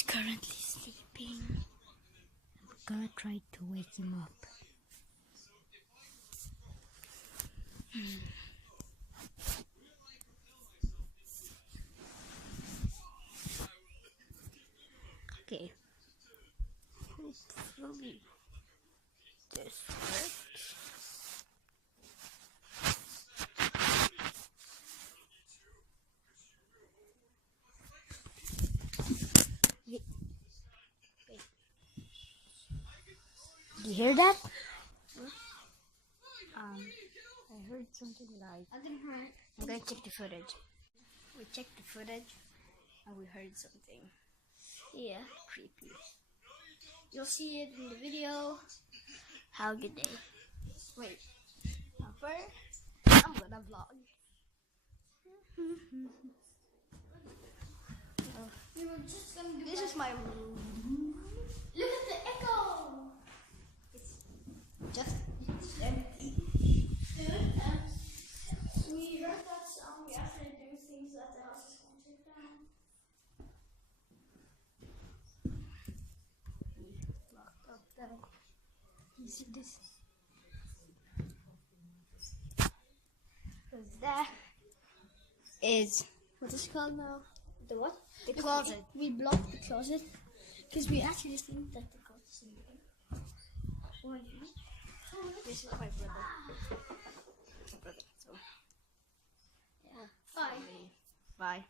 He's currently sleeping. We're gonna try to wake him up. Okay. Hopefully this works. Wait. Do you hear that? I heard something like. I'm gonna check the footage. We checked the footage and we heard something. Yeah, creepy. You'll see it in the video. Have a good day. Wait. First, I'm gonna vlog. This is my room. Look at the echo. It's empty. We heard that we actually do things that the house is haunted down. We locked up the. You see this? Because that is what is it called now? The what? The closet. We blocked the closet because we actually think that the ghost is in there. This is my brother. So, yeah. Bye. Bye.